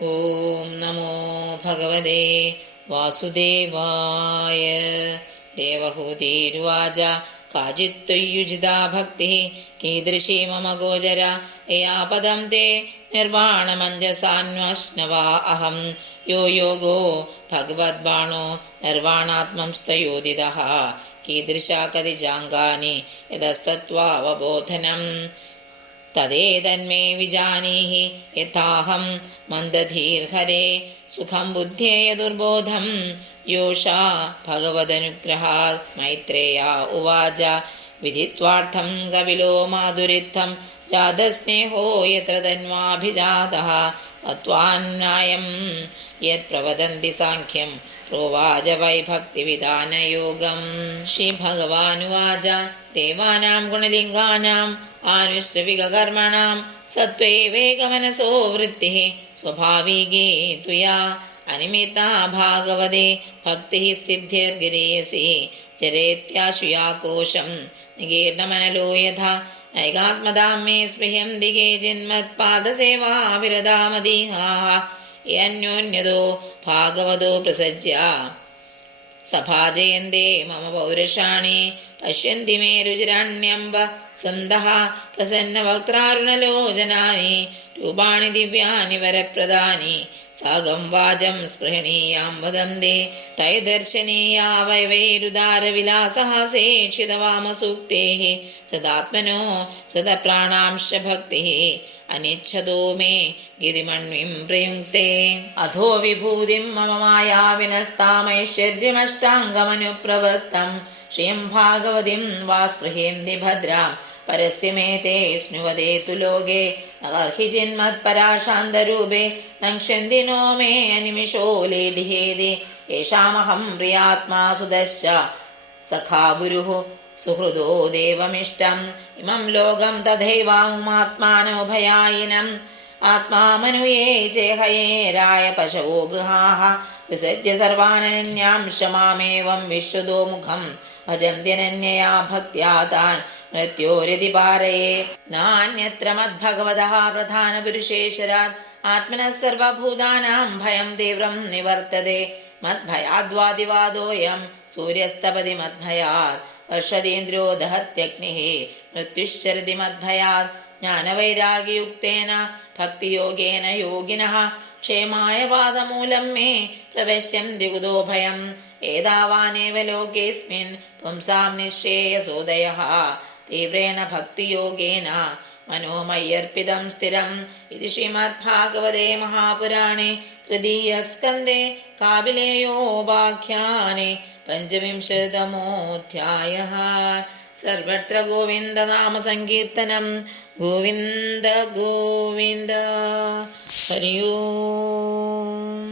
ഓം നമോ ഭഗവതേ വാസുദേവായ. ദേവഹൂതിരുവാച കാചിത്വയുജിതാ ഭക്തി. കീദൃശീ മമ ഗോചര. യയാ പദം തേ നിർവാണമഞ്ജസാന്വശ്നവാ അഹം. യോ യോഗോ ഭഗവദ്ബാണോ നിർവാണാത്മംസ്തയോദിത കീദൃശാ കതിജാംഗാനി യതസ്തത്വാവബോധനം तदेतन्मे विजानीहि, यथाहं मन्दधीर्हरे सुखं बुद्धे यदुर्बोधं। योषा भगवदनुग्रहात् मैत्रेया उवाच, विधित्वार्थं कविलो माधुरित्थं, जातस्नेहो यत्र तन्वाभिजातः तत्त्वान्नायं यत्प्रवदन्ति साङ्ख्यं। प्रोवाच वै भक्तिविधानयोगं श्रीभगवानुवाच देवानां गुणलिङ्गानाम् आनुष्यविककर्मणां सत्त्वैवेकमनसो वृत्तिः स्वभाविकी त्वया अनिमिता भागवते, भक्तिः सिद्धिर्गिरीयसि चरेत्याशुयाकोशं निगीर्णमनलो यथा, नैकात्मदां मे स्पृहं दिगे जन्मत्पादसेवा विरदामदीहाः। യന്യോന്യതോ ഭാഗവതോ പ്രസജ്യ. സഭാജയന്തേ മമ പൗരുഷാണി പശ്യന്തി മേ രുചിരണ്യംബ സന്തഃ പ്രസന്നവക്ത്രാരുണലോചനാനി രൂപാണി ദിവ്യാനി വരപ്രദാനി സാഗം വാചം സ്പൃഹണീയാം വദന്തേ തൈദർശനീയാ വൈവൈരുദാരവിലാസഹാസേക്ഷിതവാമസൂക്തേः ഹൃദാത്മനോ ഹൃദപ്രാണാംശ ഭക്തിः അനിച്ഛതോ മേ ഗിരിമണ്വിം പ്രയുക്തേ അധോ വിഭൂതിം മമ മായാവിനസ്താമൈശ്വര്യമഷ്ടാംഗമനുപ്രവൃത്തം ശ്രിയം ഭാഗവതിം വാ സ്പൃഹേന്തി ഭദ്രാം പരസ്യമേതേ സ്നുവദേ തു ലോകേ. നഹി ചിന്മത്പരാശാന്തരൂപേ നങ്ഷ്യന്തി നോ മേ അനിമിഷോ ലേഢിഹേതി യേഷാമഹം പ്രിയാത്മാ സുദശ്ച സഖാ ഗുരുഃ സുഹൃദോ ദേവമിഷ്ടം. ഇമം ലോകം തഥൈവാമുമാത്മാനോഭയായിനം. ആത്മാമനുയേ ചേഹയേരായ പശവോ ഗൃഹാः വിസജ്യ സർവാനന്യാം ശമാമേവം വിശ്വതോ മുഖം. ഭജന്ത്യനന്യയാ ഭക്ത്യാ താൻ മൃത്യോരതി പാരയേ നാന്യത്ര മദ്ഭഗവതः പ്രധാനപുരുഷേശ്വരാത് ആത്മനഃ സർവഭൂതാനാം ഭയം തീവ്രം നിവർത്തതെ മദ്ഭയാദ്വാദിവാദോയം സൂര്യസ്തപതി മദ്ഭയാത് വർഷതീന്ദ്രോ ദഹത്യഗ്നിः മൃത്യുശ്ചരതി മദ്ഭയാത് ജ്ഞാനവൈരാഗ്യയുക്തേന ഭക്തിയോഗേന യോഗിനഃ ക്ഷേമായ പാദമൂലം മേ പ്രവശ്യന്തി കുതോ ഭയം ഏതാവാനേവ ലോകേസ്മിൻ? പുംസാം നിശ്ചേയസോദയ. തീവ്രേണ ഭക്തിയോഗേന. മനോമയ്യർപ്പിതം സ്ഥിരം. ഇത് ശ്രീമദ്ഭാഗവതേ മഹാപുരാണേ. തൃതീയസ്കന്ധേ കാപിലേയോപാഖ്യാനെ പഞ്ചവിംശതമോऽധ്യായः സർവത്ര ഗോവിന്ദനാമസങ്കീർത്തനം. ഗോവിന്ദ ഗോവിന്ദ. हरि ഓം